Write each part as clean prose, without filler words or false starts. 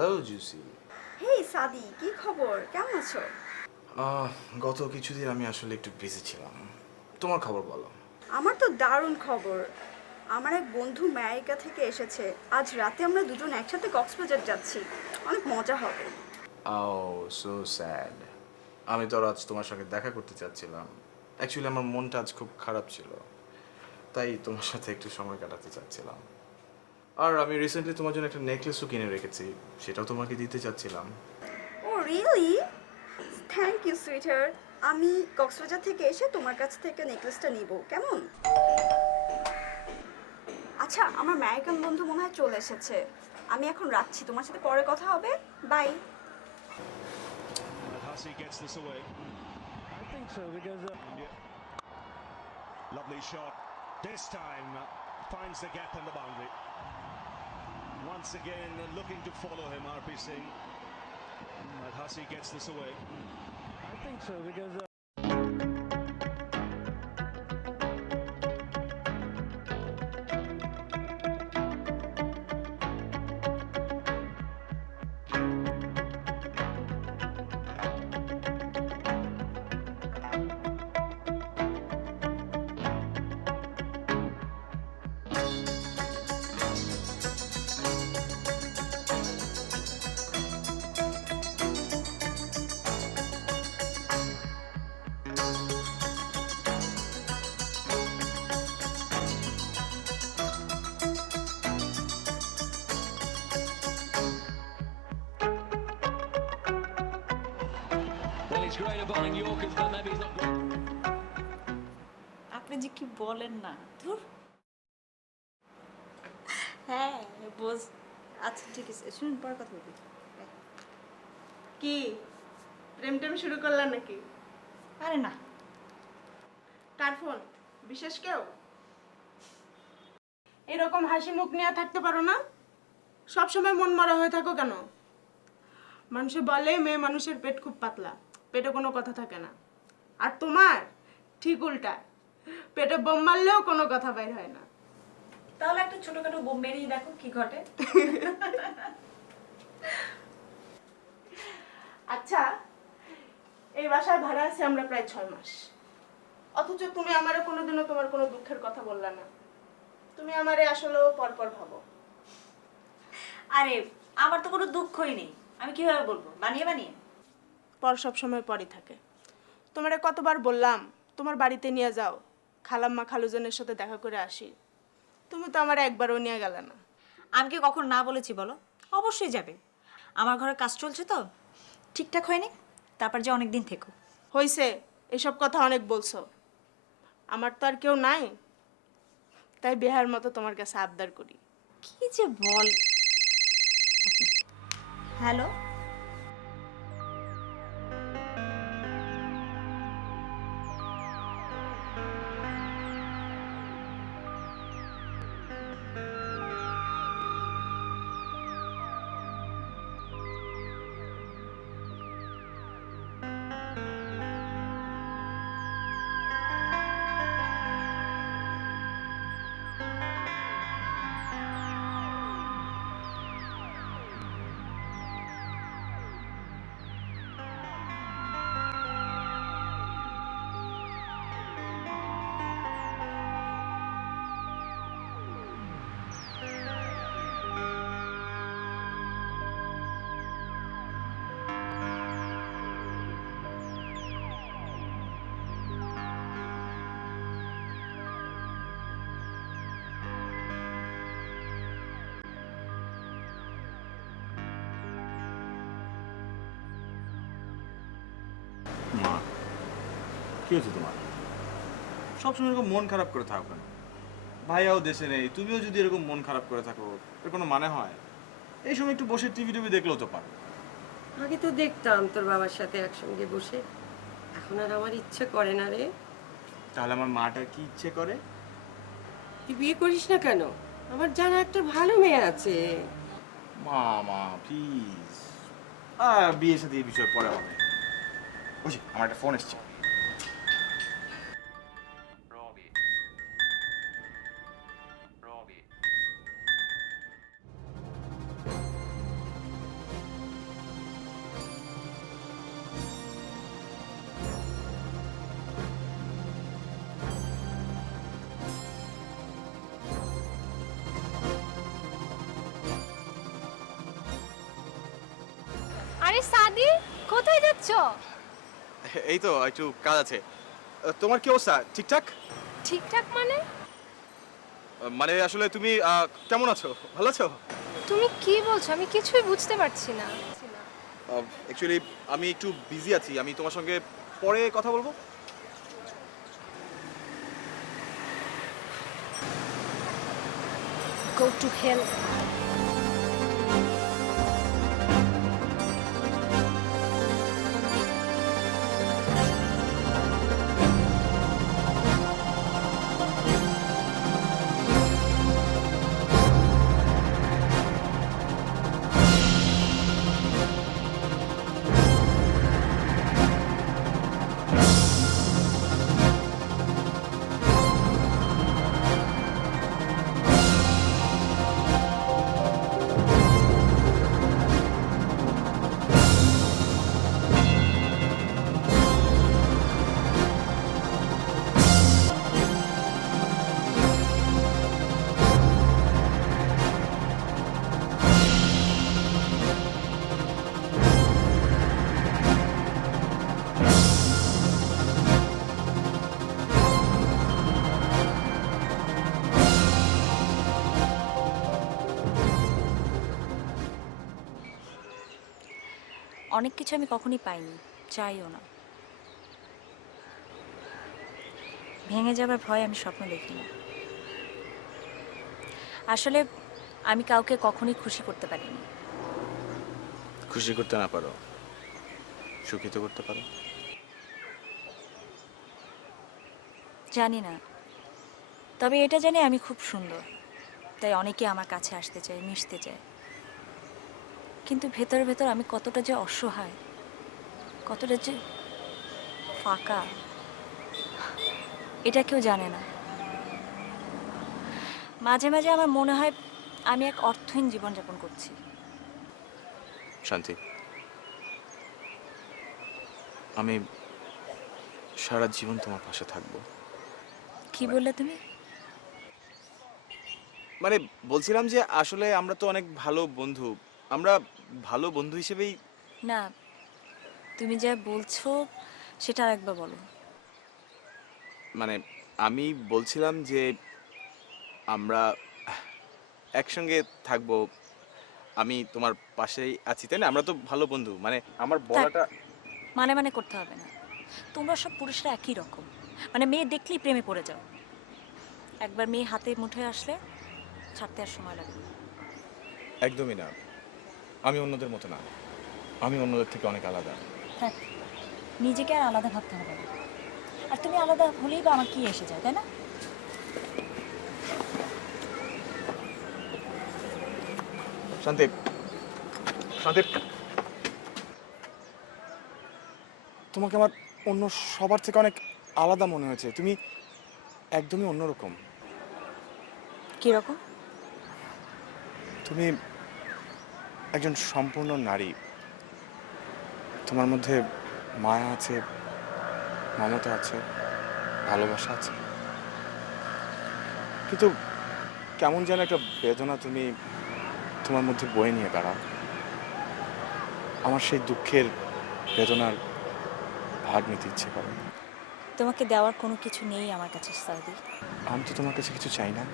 Hello juicy. হেই সাদি, কি খবর? কেমন আছো? গত কিছুদিন আমি আসলে একটু বিজি ছিলাম। তোমার খবর বলো। আমার তো দারুণ খবর। আমার এক বন্ধু আমেরিকা থেকে এসেছে। আজ রাতে আমরা দুজন একসাথে কক্সবাজার যাচ্ছি। অনেক মজা হবে। So sad. আমি তো আজ তোমার সঙ্গে দেখা করতে চাচ্ছিলাম। অ্যাকচুয়ালি আমার মনটা আজ খুব খারাপ ছিল, তাই তোমার সাথে একটু সময় কাটাতে চাচ্ছিলাম। আর আমি রিসেন্টলি তোমার জন্য একটা নেকলেসও কিনে রেখেছি, সেটাও তোমাকে দিতে চাচ্ছিলাম। Oh really? Thank you sweetheart. আমি কক্সবাজার থেকে এসে তোমার কাছ থেকে নেকলেসটা নিব, কেমন? আচ্ছা, আমার আমেরিকান বন্ধু মনে হয় চলে এসেছে। আমি এখন রাখছি, তোমার সাথে পরে কথা হবে। By. Hussey gets this away. I think so because Lovely shot. This time finds the gap on the boundary. Once again looking to follow him, RP Singh. But Hussey gets this away. I think so because Well, he's great at bowling Yorkers, but maybe he's not great. আপনি যে কি বলেন না, ধুর। হ্যাঁ বোঝ। আচ্ছা ঠিক আছে, শুনুন পর কথা বলি। কি প্রেম টেম শুরু করলেন নাকি? আরে না, কার ফোন? বিশেষ কেউ? এরকম হাসি মুখ নিয়ে থাকতে পারো না? সব সময় মন মরা হয়ে থাকো কেন? মানুষে বলে মেয়ে মানুষের পেট খুব পাতলা, পেটে কোনো কথা থাকে না। আর তোমার ঠিক উল্টা, পেটে বোম মারলেও কোনো কথা বাইর হয় না। তাহলে একটা ছোটখাটো বোম মেরেই দেখো কি ঘটে। আচ্ছা, এই বাসায় ভাড়া আছি আমরা প্রায় 6 মাস, অথচ তুমি আমারে কোনোদিনও তোমার কোনো দুঃখের কথা বললা না। তুমি আমারে আসলেও পরপর ভাবো। আরে আমার তো কোনো দুঃখই নেই, আমি কিভাবে বলবো? বানিয়ে বানিয়ে। পর সব সময় পরই থাকে। তোমারে কতবার বললাম তোমার বাড়িতে নিয়ে যাও, খালাম্মা খালুজনের সাথে দেখা করে আসি। তুমি তো আমার একবারও নিয়ে গেলে না। আমি কি কখন না বলেছি বলো? অবশ্যই যাবে। আমার ঘরে কাজ চলছে তো, ঠিকঠাক হয়নি, তারপর যে অনেক দিন থেকো। হইছে, এসব কথা অনেক বলছো। আমার তো আর কেউ নাই, তাই বেহার মতো তোমার কাছে আবদার করি। কি যে বল। হ্যালো, মা, কি হচ্ছে তোমার? সবসময় এরকম মন খারাপ করে থাকো কেন? ভাইয়াও দেশে নেই, তুমিও যদি এরকম মন খারাপ করে থাকো, এর কোনো মানে হয়? এই সময় একটু বসে টিভি টিভি দেখলেও তো পারো। আগে তো দেখতাম তোর বাবার সাথে একসঙ্গে বসে, এখন আর আমার ইচ্ছে করে না রে। তাহলে আমার মাটার কি ইচ্ছে করে? তুই বিয়ে করিস না কেন? আমার জানা একটা ভালো মেয়ে আছে। মা প্লিজ, বিয়ের সাথে এই বিষয়ে পরে হবে। বুঝি, আমার একটা ফোন এসছে। আরে সাদি, কোথায় যাচ্ছ? এই তো একটু কাজ আছে। তোমার কি অবস্থা? ঠিকঠাক? ঠিকঠাক মানে? মানে আসলে তুমি কেমন আছো? ভালো আছো? তুমি কি বলছো? আমি কিছুই বুঝতে পারছি না। অ্যাকচুয়ালি আমি একটু বিজি আছি, আমি তোমার সঙ্গে পরে কথা বলবো। Go to hell. অনেক কিছু আমি কখনই পাইনি, চাইও না। ভেঙে যাবার ভয় আমি স্বপ্ন দেখি না। আসলে আমি কাউকে কখনোই খুশি করতে পারিনি। খুশি করতে না পারো, সুখী তো করতে পারো। জানি না, তবে এটা জানি আমি খুব সুন্দর, তাই অনেকে আমার কাছে আসতে চায়, মিশতে চায়। কিন্তু ভেতর ভেতর আমি কতটা যে অসহায়, কতটা যে ফাঁকা, এটা কেউ জানে না। মাঝে মাঝে আমার মনে হয় আমি এক অর্থহীন জীবনযাপন করছি। শান্তি, আমি সারা জীবন তোমার পাশে থাকবো। কি বললে তুমি? মানে বলছিলাম যে আসলে আমরা তো অনেক ভালো বন্ধু, আমরা ভালো বন্ধু হিসেবেই। না, তুমি যা বলছো সেটা আরেকবার বলো। মানে আমি বলছিলাম যে আমরা একসঙ্গে থাকবো, আমি তোমার পাশেই আছি, তাই না? আমরা তো ভালো বন্ধু, মানে আমার বলাটা। মানে মানে করতে হবে না। তোমরা সব পুরুষরা একই রকম, মানে মেয়ে দেখলেই প্রেমে পড়ে যাও। একবার মেয়ে হাতে মুঠে আসলে ছাড়তে আর সময় লাগে না। একদমই না, আমি অন্যদের মতো না, আমি অন্যদের থেকে অনেক আলাদা। থাক, নিজেকে আর আলাদা ভাবতে হবে না। আর তুমি আলাদা হলেই বা আমার কি এসে যায়, তাই না? শান্তি, শান্তি, তোমাকে আমার অন্য সবার থেকে অনেক আলাদা মনে হয়েছে। তুমি একদমই অন্যরকম। কিরকম? তুমি একজন সম্পূর্ণ নারী, তোমার মধ্যে মায়া আছে, মমতা আছে, ভালোবাসা আছে, কিন্তু কেমন যেন একটা বেদনা তুমি তোমার মধ্যে বয়ে নিয়ে বেড়াও। আমার সেই দুঃখের বেদনার ভাগ নিতে ইচ্ছে করে। তোমাকে দেওয়ার কোনো কিছু নেই আমার কাছে সাদি। আমি তো তোমার কাছে কিছু চাই না,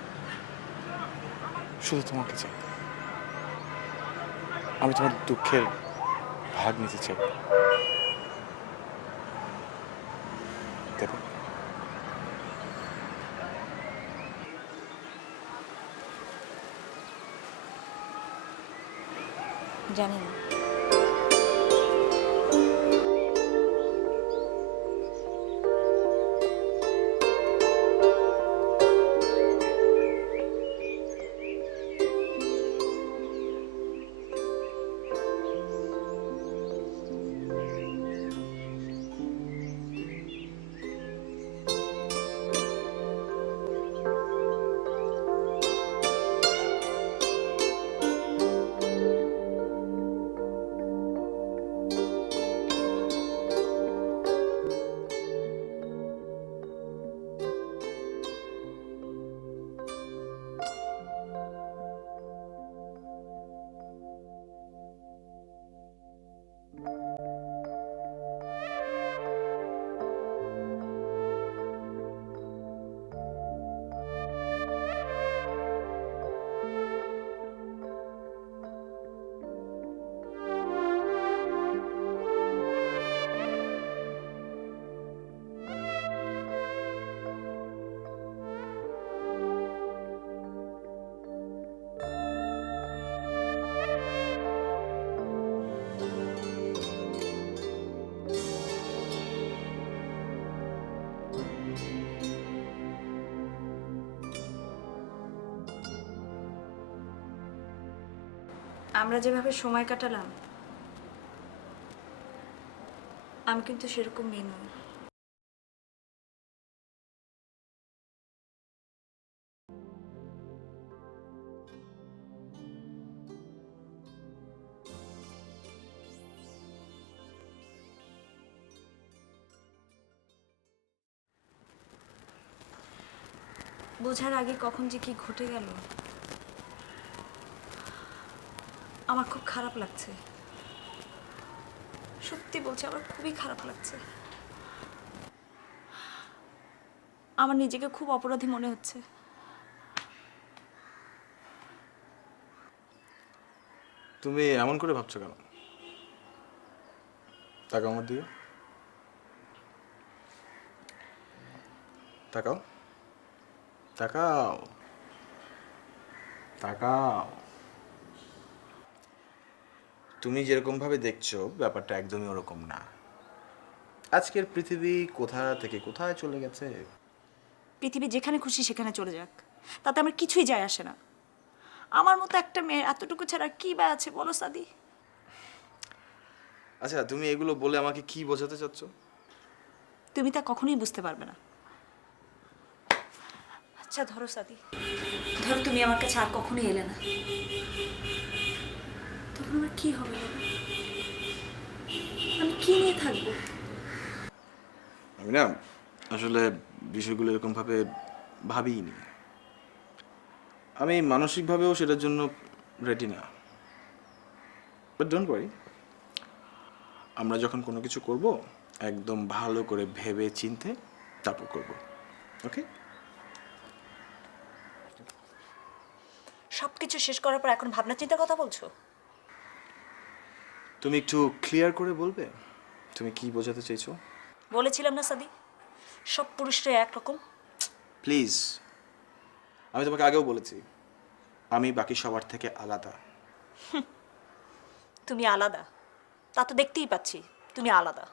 শুধু তোমাকে চাই। আমি তোমার দুঃখের ভাগ নিতে চাই। দেবে? জানি না। আমরা যেভাবে সময় কাটালাম আমি কিন্তু সেরকম মেয়ে নই। বোঝার আগে কখন যে কি ঘটে গেল আমার খুব খারাপ লাগছে। সত্যি বলছি, আমার খুবই খারাপ লাগছে। আমার নিজেকে খুব অপরাধী মনে হচ্ছে। তুমি এমন করে ভাবছো কেন? তাকাও আমার দিকে, তাকাও তাকাও তাকাও। তুমি যেরকম ভাবে দেখছো ব্যাপারটা একদমই ওরকম না। আজকের পৃথিবী কোথা থেকে কোথায় চলে গেছে। পৃথিবী যেখানে খুশি সেখানে চলে যাক, তাতে আমার কিছুই যায় আসে না। আমার মতো একটা মেয়ে এতটুকু ছাড়া কি বা আছে বলো সাদি? আচ্ছা, তুমি এগুলো বলে আমাকে কি বোঝাতে চাচ্ছ? তুমি তা কখনোই বুঝতে পারবে না। আচ্ছা ধরো সাদি, ধরো তুমি আমার কাছে আর কখনোই এলে না, তখন আমার কি হবে বলো? আমি কি নিয়ে থাকবো? আমি না আসলে বিষয়গুলো এরকম ভাবে ভাবিনি। আমি মানসিকভাবেও সেটার জন্য রেডি না। বাট ডোন্ট ওয়ারি, আমরা যখন কোনো কিছু করব একদম ভালো করে ভেবে চিন্তে তারপর করব। ওকে? সবকিছু শেষ করার পর এখন ভাবনা চিন্তার কথা বলছো? তুমি একটু ক্লিয়ার করে বলবে তুমি কি বোঝাতে চাইছো? বলেছিলাম না সাদি, সব পুরুষরা একরকম। প্লিজ, আমি তোমাকে আগেও বলেছি আমি বাকি সবার থেকে আলাদা। তুমি আলাদা, তা তো দেখতেই পাচ্ছি তুমি আলাদা।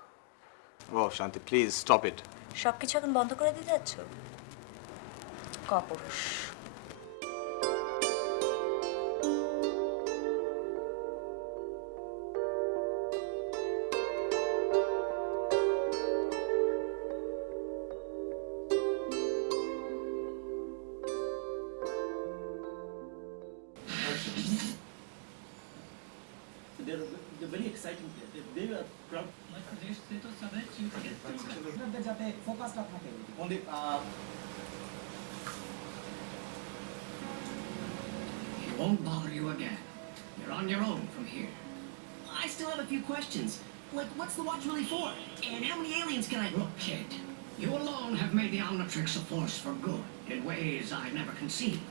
ও শান্তি, প্লিজ স্টপ ইট। সবকিছু এখন বন্ধ করে দিতে যাচ্ছ? কাপুরুষ। They're very exciting. They were crowd. Only It won't bother you again. You're on your own from here. I still have a few questions. Like, what's the watch really for? And how many aliens can I? Look, kid, you alone have made the Omnitrix a force for good in ways I never conceived.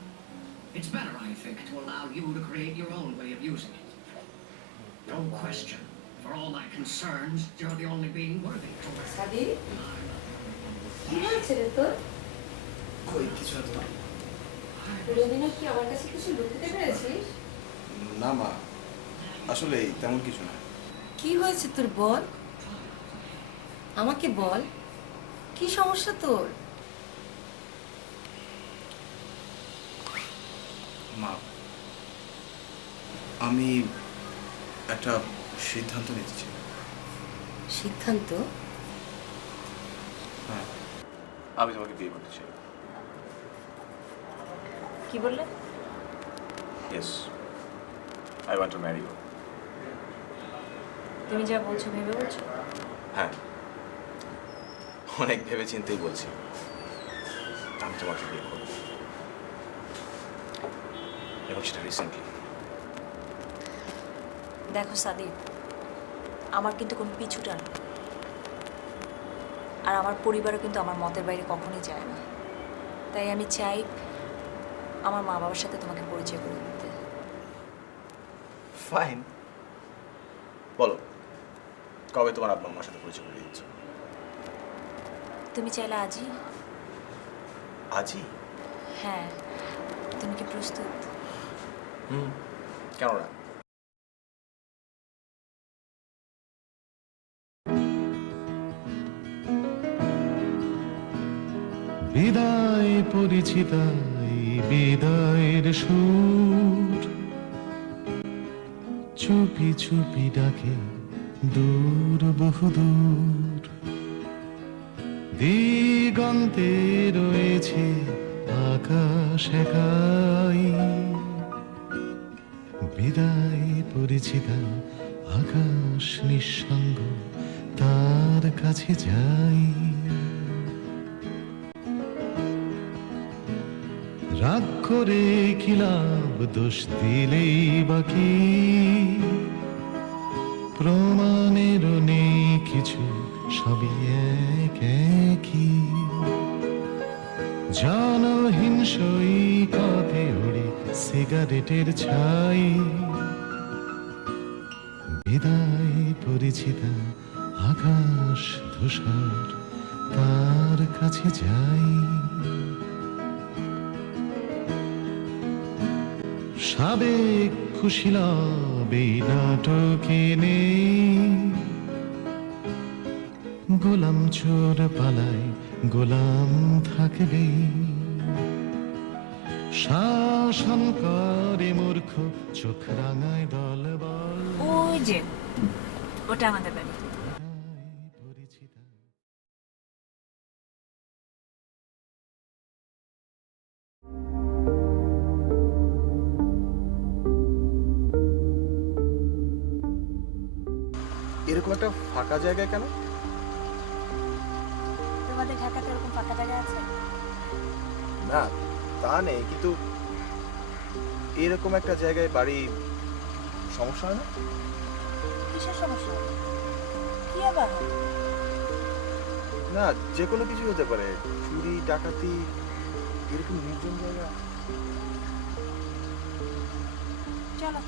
It's better, I think, to allow you to create your own way of using it. No question. For all my concerns, you're the only being worthy to it. সাদি, কি হয়েছে রে তোর? কই কিছু না তো। রবিনা, কি আমার কাছে কিছু লুকাতে পেরেছিস? না মা, আসলে তেমন কিছু না। কি হয়েছে তোর বল, আমাকে বল, কি সমস্যা তোর? মা, আমি একটা সিদ্ধান্ত নিতে চাই। সিদ্ধান্ত? হ্যাঁ, আমি তোমাকে বিয়ে করতে চাই। কি বললে? Yes, I want to marry you. তুমি যা বলছো ভেবে বলছো? হ্যাঁ, অনেক ভেবে চিন্তেই বলছি আমি তোমাকে বিয়ে করব, এবং সেটা রিসেন্টলি। দেখো সাদি, আমার কিন্তু কোনো পিছুটা নেই, আর আমার পরিবারও কিন্তু আমার মতের বাইরে কখনোই যায় না। তাই আমি চাই আমার মা বাবার সাথে তোমাকে পরিচয় করে দিতে। ফাইন, বলো কবে তোমার আব্বা আম্মার সাথে পরিচয় করে দিচ্ছ? তুমি চাইলে আজই? আজই? হ্যাঁ, তুমি কি প্রস্তুত? কেন না? বিদায় পরিচিতাই বিদায়ের সুর, চুপি চুপি ডাকে দূর বহুদূর দিগন্তে রয়েছে আকাশ একাই বিদায় পরিচিতা আকাশ নিঃসঙ্গ তার কাছে যাই রাগ করে কি লাভ দোষ দিলেই বাকি প্রমাণেরও নেই কিছু সবই এক একই জনহীন সৈকতে ওড়ে সিগারেটের ছাই বিদায় পরিচিতা আকাশ ধূসর তার কাছে যাই সাবেক খুশি লাভ এই নাটকে নেই গোলাম চোর পালায় গোলাম থাকবে শাসন করে মূর্খ চোখ রাঙায় দল বল ওই যে ওটা আমাদের বাড়ি। পরিচিতা এরকম একটা ফাঁকা জায়গায় কেন? তোমাদের ঢাকাতে এরকম ফাঁকা জায়গা আছে? না তা নেই, কিন্তু এরকম একটা জায়গায় বাড়ি সমস্যা হয় না? কিসের সমস্যা? কি আবার হয়? না যে কোনো কিছু হতে পারে, চুরি ডাকাতি, এরকম নির্জন জায়গা। চলো।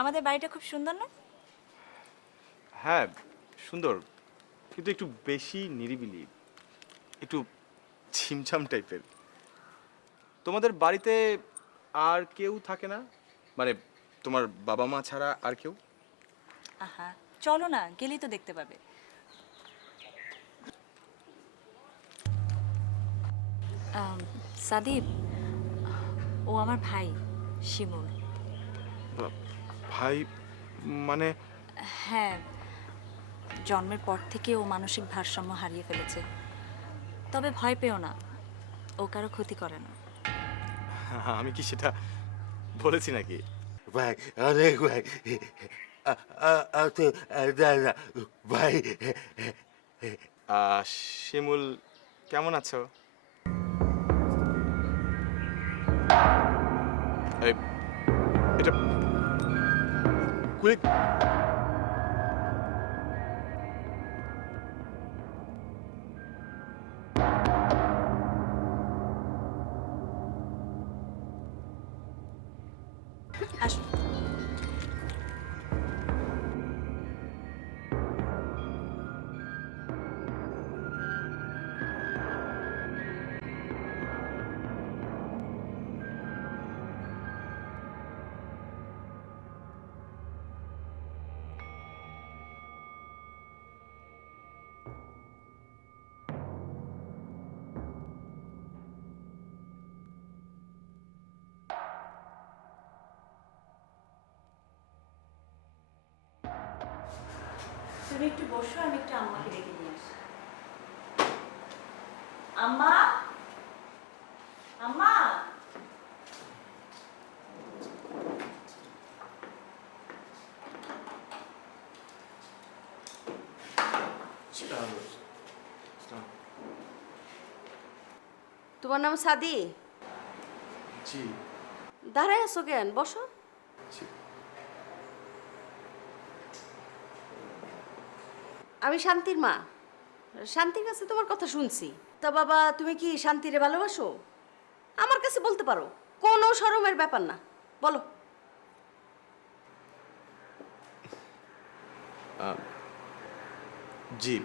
আমাদের বাড়িটা খুব সুন্দর না? হ্যাঁ সুন্দর, কিন্তু একটু বেশি নিরিবিলি, একটু ছিমছাম টাইপের। তোমাদের বাড়িতে আর কেউ থাকে না? মানে তোমার বাবা মা ছাড়া আর কেউ? আহা চলো না, গেলেই তো দেখতে পাবে। সাদিব, ও আমার ভাই শিমুল। ভাই মানে? হ্যাঁ, জন্মের পর থেকে ও মানসিক ভারসাম্য হারিয়ে ফেলেছে। তবে ভয় পেও না, ও কারো ক্ষতি করে না। আমি কি সেটা বলেছি নাকি? ভাই অনেক ভাই ভাই। শিমুল কেমন আছো? এটা আসো। তুমি একটু বসো, আমি একটু আম্মাকে ডেকে নিয়ে আসি। আম্মা, আম্মা। তোমার নাম সাদি? জি। দাঁড়ায় আছো কেন? বসো। আমি শান্তির মা। শান্তির কাছে তোমার কথা শুনছি। তা বাবা, তুমি কি শান্তিরে ভালোবাসো? আমার কাছে বলতে পারো, কোনো শরমের ব্যাপার না, বলো। জি।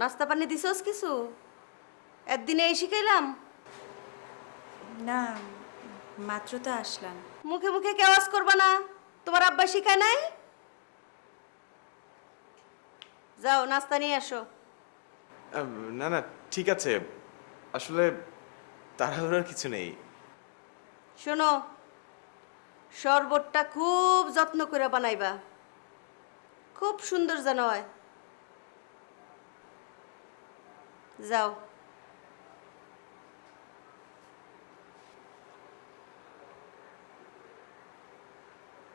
নাস্তা পানি দিছস কিছু? একদিনে এই শিখাইলাম? না, মাত্র তো আসলাম। মুখে মুখে কেওয়াজ করবা না, তোমার আব্বা শিখায় নাই? যাও নাস্তা নিয়ে আসো। না না, ঠিক আছে, আসলে তাড়াহুড়োর কিছু নেই। শোনো, শরবতটা খুব যত্ন করে বানাইবা, খুব সুন্দর যেন হয়। যাও।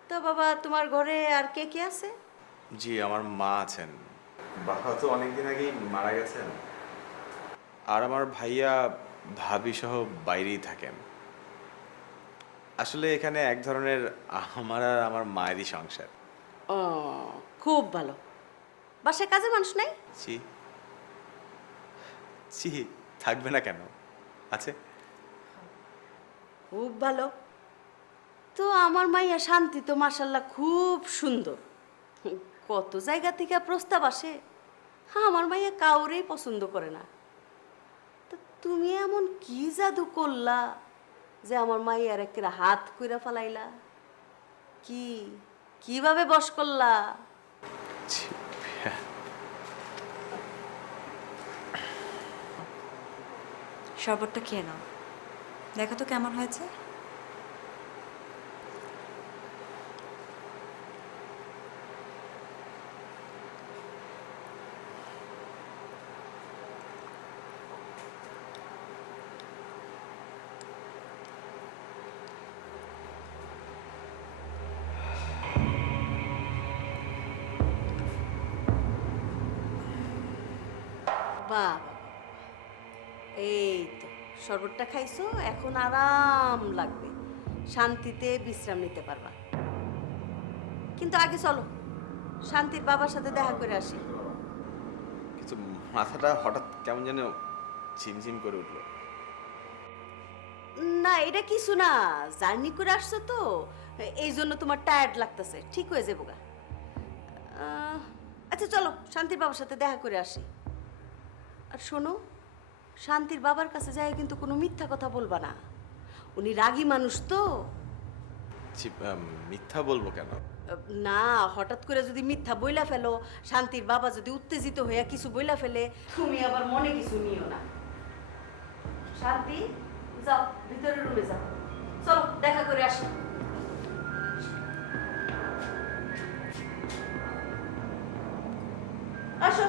তো বাবা, তোমার ঘরে আর কে কে আছে? জি, আমার মা আছেন। বাবা তো অনেকদিন আগেই মারা গেছেন। আর আমার ভাইয়া ভাবি সহ বাইরেই থাকেন। আসলে এখানে এক ধরনের আমার আর আমার মায়েরই সংসার। ও, খুব ভালো। বাসায় কাজের মানুষ নাই? জি জি, থাকবে না কেন, আছে। খুব ভালো। তো আমার মাইয়া শান্তি তো মাশাল্লাহ খুব সুন্দর। কত জায়গা থেকে প্রস্তাব আসে, আমার মাইয়া কাউরেই পছন্দ করে না। তা তুমি এমন কি জাদু করলা যে আমার মাইয়ার একটা হাত কইরা ফালাইলা? কি, কিভাবে বশ করলা? শরবতটা খেয়ে নাও, দেখো তো কেমন হয়েছে। বাহ, এই তো শরবতটা খাইছো, এখন আরাম লাগবে, শান্তিতে বিশ্রাম নিতে পারবা। কিন্তু আগে চলো, শান্তির বাবার সাথে দেখা করে আসি। কিন্তু মাথাটা হঠাৎ কেমন যেন ঝিমঝিম করে উঠলো। না, এটা কিছু না, জার্নি করে আসছো তো, এই জন্য তোমার টায়ার্ড লাগতেছে, ঠিক হয়ে যাবো গা। আচ্ছা চলো, শান্তির বাবার সাথে দেখা করে আসি। আর শোনো, শান্তির বাবার কাছে যায় কিন্তু কোনো মিথ্যা কথা বলবা না, উনি রাগী মানুষ তো। মিথ্যা বলবো কেন? না, হঠাৎ করে যদি মিথ্যা বইলা ফেলো, শান্তির বাবা যদি উত্তেজিত হইয়া কিছু বইলা ফেলে, তুমি আবার মনে কিছু নিও না। শান্তি, যাও ভিতরের রুমে যাও, চলো দেখা করে আসি। আসো।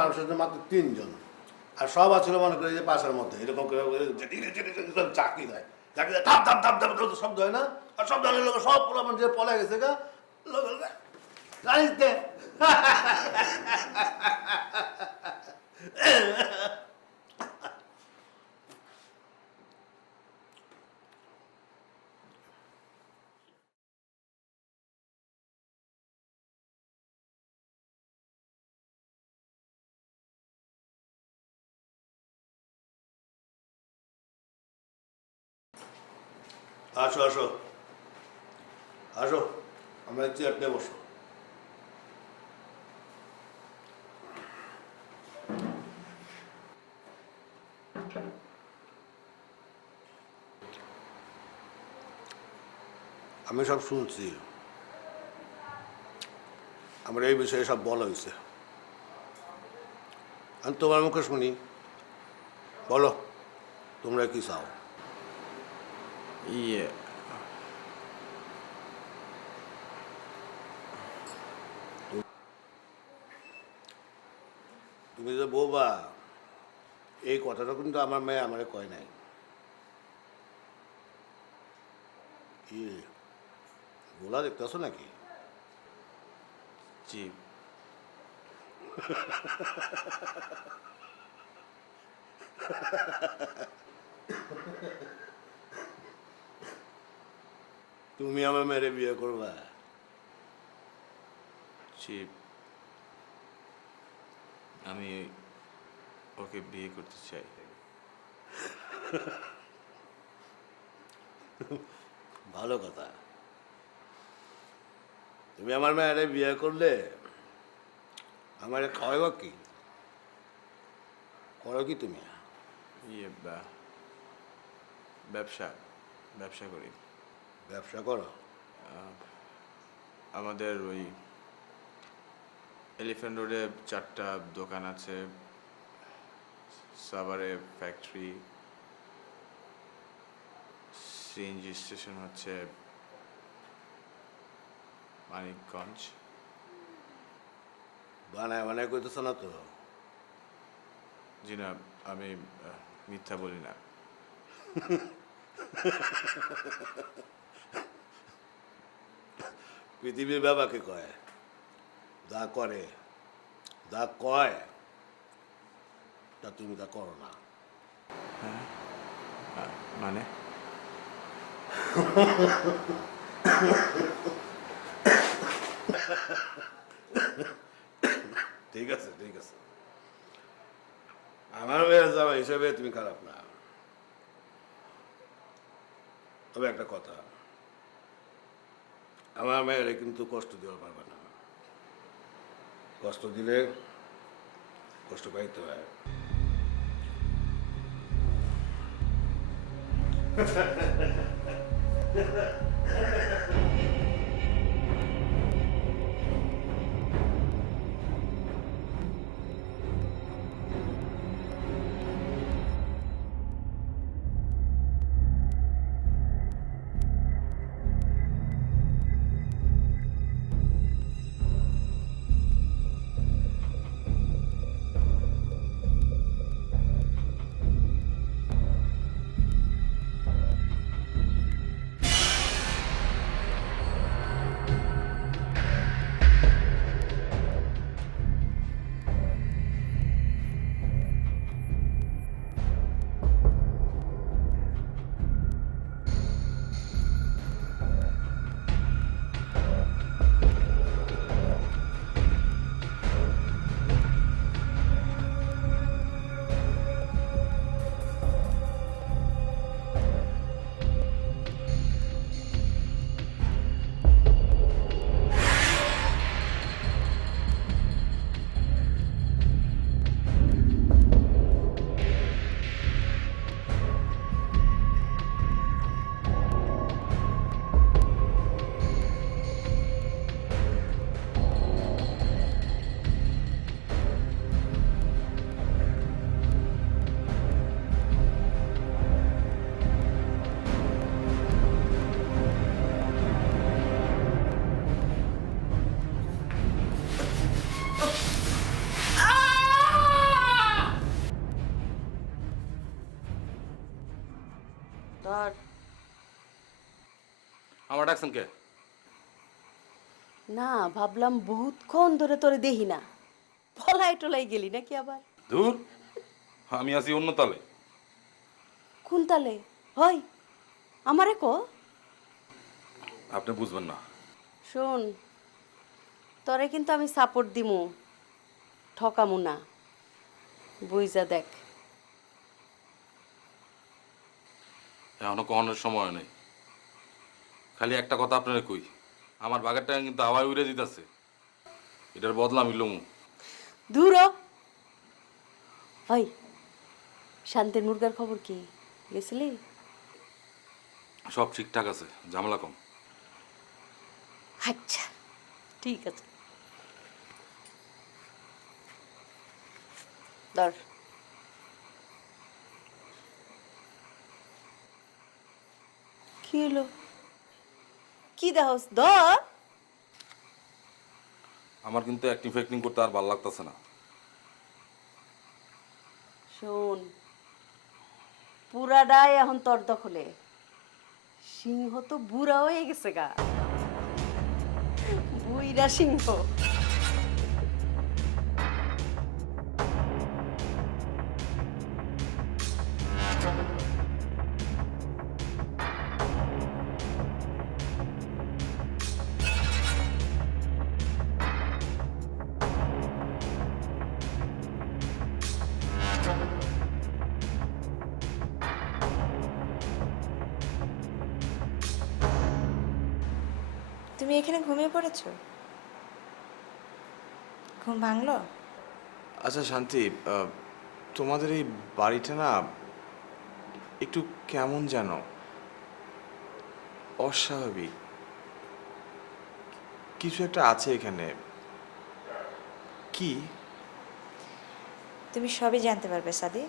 মানুষ হচ্ছে মাত্র 3 জন, আর সব আসলে মনে করি যে পাশের মধ্যে এরকম করে চাকরি দেয়, চাকরি দেয় ধাপ ধাপ ধাপ ধাপ শব্দ হয় না, আর শব্দ হলে লোক সব পোলা যে পলে গেছে গা গাড়িতে আসো আসো আসো, আমরা চেয়ার নিয়ে বসো। আমি সব শুনছি, আমার এই বিষয়ে সব বলা হয়েছে। আমি তোমার মুখে শুনি, বলো তোমরা কি চাও? ইয়ে তুমি যে বৌবা, এই কথাটা কিন্তু আমার মেয়ে আমারে কয় নাই। কি গোলা দেখতেছো নাকি? জি। তুমি আমার মেয়েরে বিয়ে করবা? জি, আমি ওকে বিয়ে করতে চাই। ভালো কথা। তুমি আমার মেয়েরে বিয়ে করলে আমারে খাওয়াইবা কি? করো কি তুমি? ইয়ে ব্যবসা ব্যবসা করি। ব্যবসা করো? আমাদের ওই এলিফ্যান্ট রোডে 4টা দোকান আছে, সাভারে ফ্যাক্টরি, সিএনজি স্টেশন হচ্ছে মানিকগঞ্জ। বানায় বানায় কইতেছ না তো? জি না, আমি মিথ্যা বলি না। পৃথিবীর বাবাকে কয়, যা করে যা কয় তা তুমি তা করো না। মানে ঠিক আছে ঠিক আছে, আমার মেয়ে যাওয়া হিসেবে তুমি খারাপ না। তবে একটা কথা, আমার মেয়েরে কিন্তু কষ্ট দেওয়া পারবে না। কষ্ট দিলে কষ্ট পাইতে হয়। ধর। আমার ডাকছেন কে? না, ভাবলাম বহুতক্ষণ ধরে তোরে দেখি না, পলাই টলাই গেলি নাকি আবার? দূর, আমি আছি অন্য তালে। কোন তালে? হয় আমারে কো। আপনি বুঝবেন না। শোন, তোরে কিন্তু আমি সাপোর্ট দিমু, ঠকামু না, বুঝা দেখ। এখনো কখনোর সময় নেই। খালি একটা কথা আপনারা কই, আমার বাগের টাকা কিন্তু হাওয়ায় উড়ে দিতেছে। এটার বদলা আমি লমু। দূর হ। হয় শান্তির মুরগার খবর কি, গেছিলি? সব ঠিকঠাক আছে, ঝামেলা কম। আচ্ছা ঠিক আছে, ধর। কি হলো, কি দেখস? ধর। আমার কিন্তু অ্যাক্টিং ফ্যাক্টিং করতে আর ভালো লাগতেছে না। শোন, পুরাটাই এখন তোর দখলে। সিংহ তো বুড়া হয়ে গেছে গা, বুইরা সিংহ। তুমি এখানে ঘুমিয়ে পড়েছো? ঘুম ভাঙলো? আচ্ছা শান্তি, তোমাদের এই বাড়িটা না একটু কেমন যেন অস্বাভাবিক। কিছু একটা আছে এখানে। কি? তুমি সবই জানতে পারবে সাদি,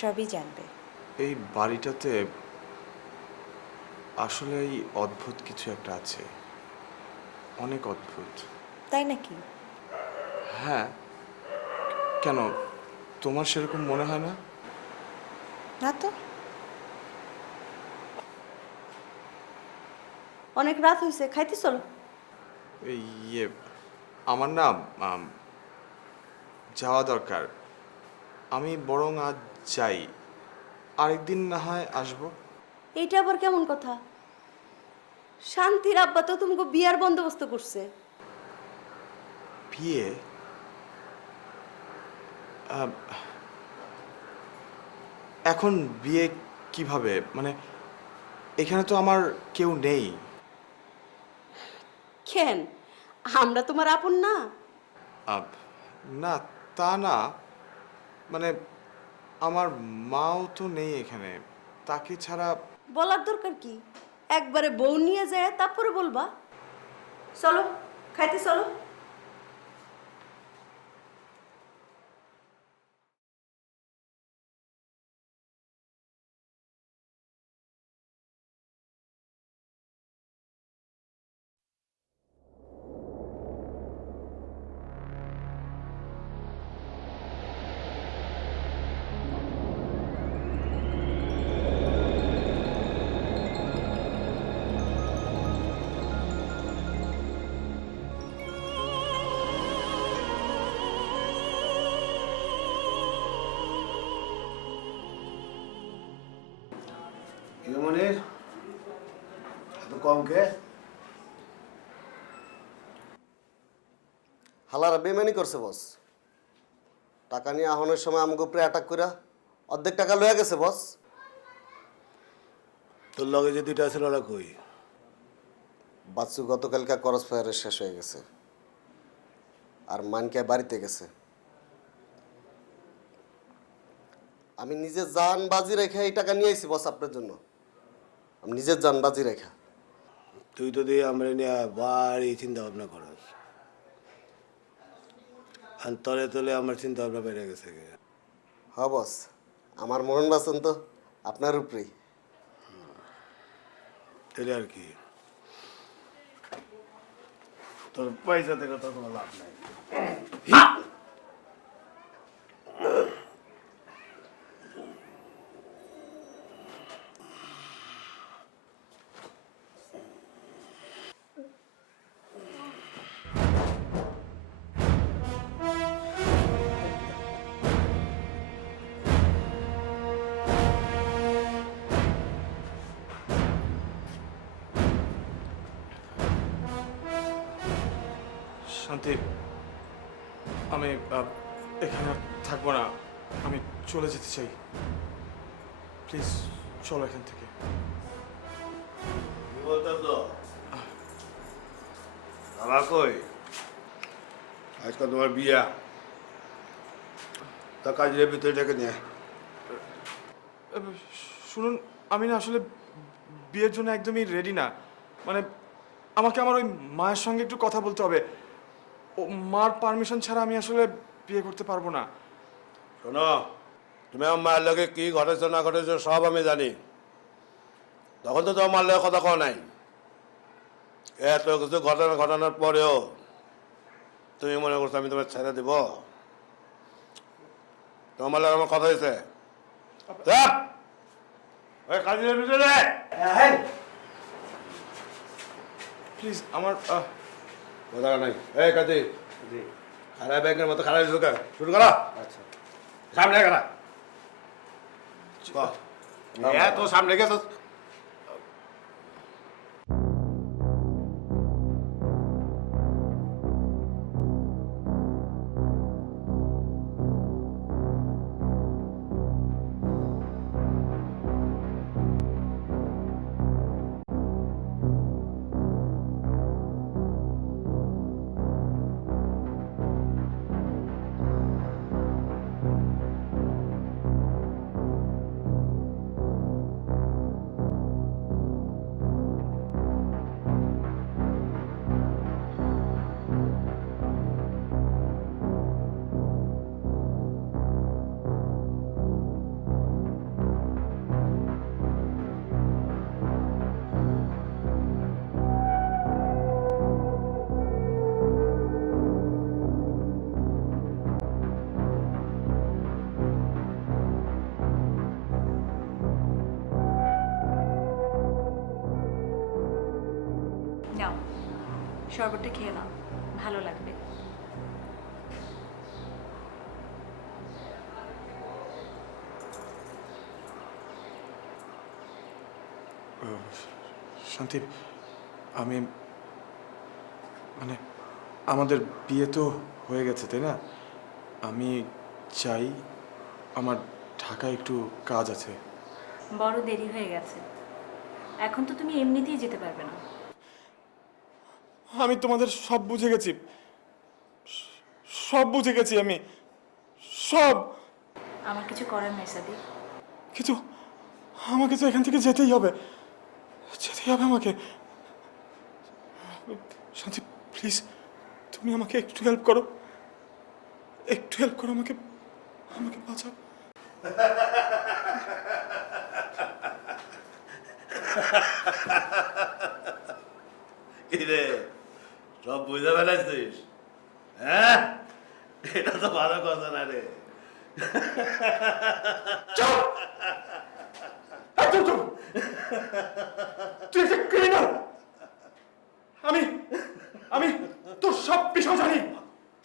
সবই জানবে। এই বাড়িটাতে আসলেই অদ্ভুত কিছু একটা আছে, অনেক অদ্ভুত। তাই নাকি? হ্যাঁ, কেন তোমার সেরকম মনে হয় না? না তো। অনেক রাত হয়েছে, খাইতে চলো। এই আমার না যাওয়া দরকার। আমি বরং আজ যাই, আরেকদিন না হয় আসবো। এইটা আবার কেমন কথা? শান্তির আব্বা তো তোমাকে বিয়ার বন্দোবস্ত করছে। বিয়ে? এখন বিয়ে কিভাবে? মানে এখানে তো আমার কেউ নেই। কেন, আমরা তোমার আপন না? না তা না, মানে আমার মাও তো নেই এখানে, তাকে ছাড়া। বলার দরকার কি, একবারে বউ নিয়ে যায় তারপরে বলবা। চলো খাইতে চলো। মনির, এত কম কে? হালারা বেমানি করছে বস। টাকা নিয়ে আহনের সময় আমাকে উপরে অ্যাটাক করে অর্ধেক টাকা লয়ে গেছে বস। তোর লগে যে দুইটা আছে ওরা কই? বাচ্চু গতকালকে করস ফায়ারে শেষ হয়ে গেছে, আর মানকে বাড়িতে গেছে। আমি নিজের জান বাজি রেখে এই টাকা নিয়ে আইছি বস আপনার জন্য। আমি নিজের জান বাজি রেখা। তুই তো দিয়ে আমরা নিয়ে বাড়ি চিন্তা ভাবনা করস, আর তলে তলে আমার চিন্তা ভাবনা বেড়ে গেছে। হ্যাঁ বস, আমার মরণ বাসন তো আপনার উপরেই। তাহলে আর কি, তোর পয়সা থেকে তো কোনো লাভ নাই। শান্তি, আমি এখানে আর থাকবো না, আমি চলে যেতে চাই। প্লিজ চলো এখান থেকে। বলতেছো আমার কই আজকাল তোমার বিয়া তা কাজের ভিতরে ডেকে নিয়ে শুনুন, আমি না আসলে বিয়ের জন্য একদমই রেডি না। মানে আমাকে আমার ওই মায়ের সঙ্গে একটু কথা বলতে হবে। ও মার পারমিশন ছাড়া আমি আসলে বিয়ে করতে পারবো না। শোনো, তুমি আমার মায়ের লগে কি ঘটেছো না ঘটেছো সব আমি জানি। তখন তো তোমার মায়ের লগে কথা কও নাই। এত কিছু ঘটানোর পরেও তুমি মনে করছো আমি তোমার ছেড়ে দিব? তোমার লগে আমার কথা হয়েছে? কাজের ভিতরে প্লিজ আমার কথা নাই। এই কাজে খারাপ ব্যাংকের মতো খারাপ শুরু করো। আচ্ছা, সামনে করা এত সামনে গেছো। নাও, শরবতটা খেয়ে নাও, ভালো লাগবে। শান্তি, আমি মানে আমাদের বিয়ে তো হয়ে গেছে, তাই না? আমি চাই, আমার ঢাকায় একটু কাজ আছে। বড় দেরি হয়ে গেছে, এখন তো তুমি এমনিতেই যেতে পারবে না। আমি তোমাদের সব বুঝে গেছি, সব বুঝে গেছি আমি, সব। আমার কিছু করার নেই সাদিক। কিন্তু আমাকে তো এখান থেকে যেতেই হবে, যেতেই হবে আমাকে। শান্তি প্লিজ, তুমি আমাকে একটু হেল্প করো, একটু হেল্প করো আমাকে, আমাকে বাঁচাও। কিরে, সব বুঝে ফেলাইছিস? হ্যাঁ, এটা তো ভালো কথা না রে। তুই একটা ক্রিমিনাল। আমি তোর সব বিষয় জানি,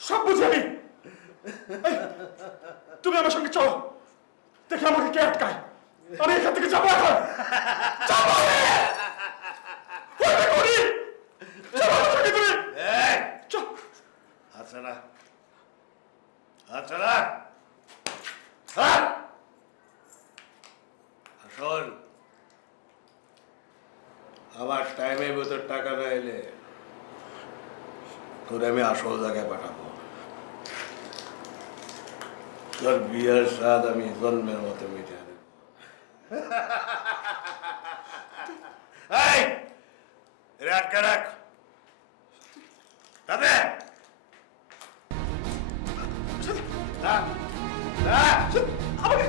সব বুঝি আমি। তুমি আমার সঙ্গে চলো, দেখে আমাকে কে আটকায়। আমি এখান থেকে যাবো এখন, যাবো আমি। চলো আমার সঙ্গে তুমি। চল। আচ্ছা না, আচ্ছা না, শোন, আমার টাইমের ভিতর টাকা না এলে তোরে আমি আসল জায়গায় পাঠাবো। তোর বিয়ের স্বাদ আমি জন্মের মতো মিটে দেব। এই রে, আটকে রাখ। তাতে আমাকে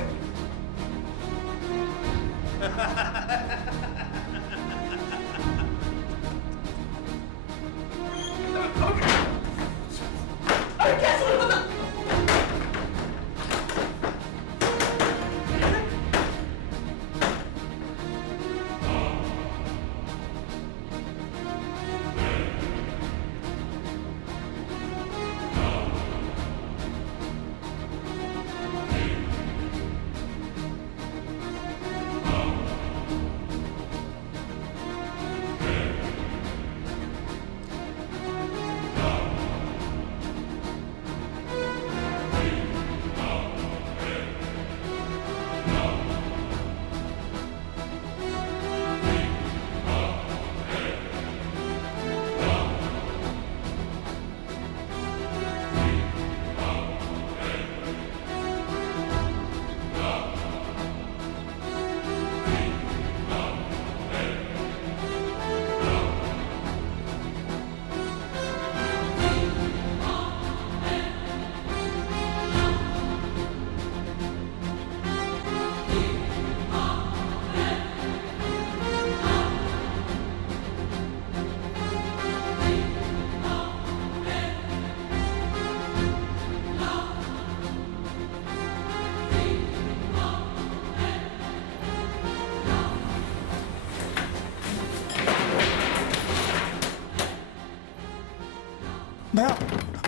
ভাইয়া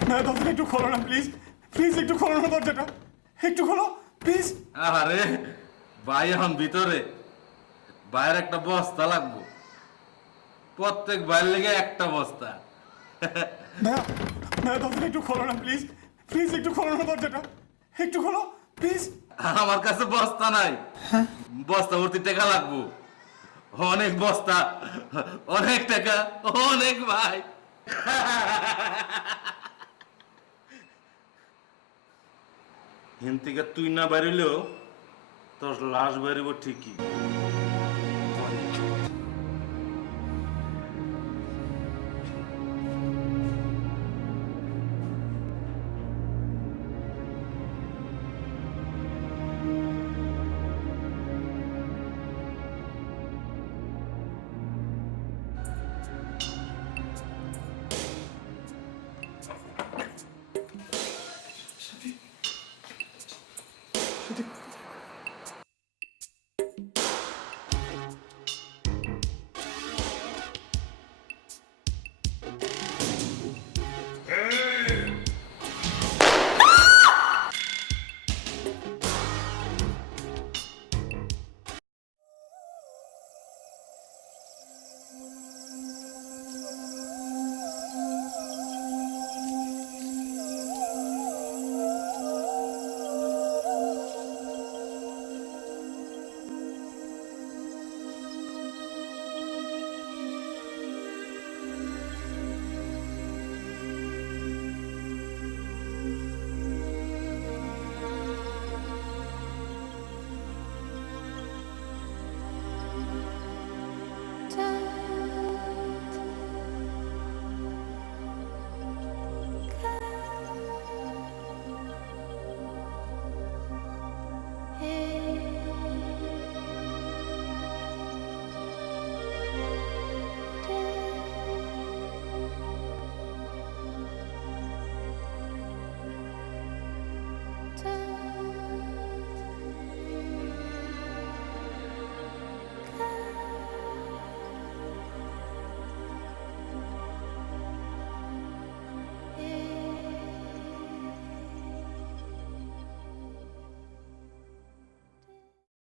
ভাইয়া দরজাটা একটু খোলো না প্লিজ প্লিজ একটু খোলো না দরজাটা একটু খোলো প্লিজ। আরে ভাই এখন ভিতরে বাইরের একটা বস্তা লাগবো, প্রত্যেক বাইরের লেগে একটা বস্তা। ভাইয়া ভাইয়া দরজাটা একটু খোলো না প্লিজ প্লিজ একটু খোলো না দরজাটা একটু খোলো প্লিজ। আমার কাছে বস্তা নাই, বস্তা ভর্তি টাকা লাগবো, অনেক বস্তা, অনেক টাকা, অনেক ভাই। হিন থেকে তুই না বেরোলেও তোর লাশ বেরোবো ঠিকই। Ta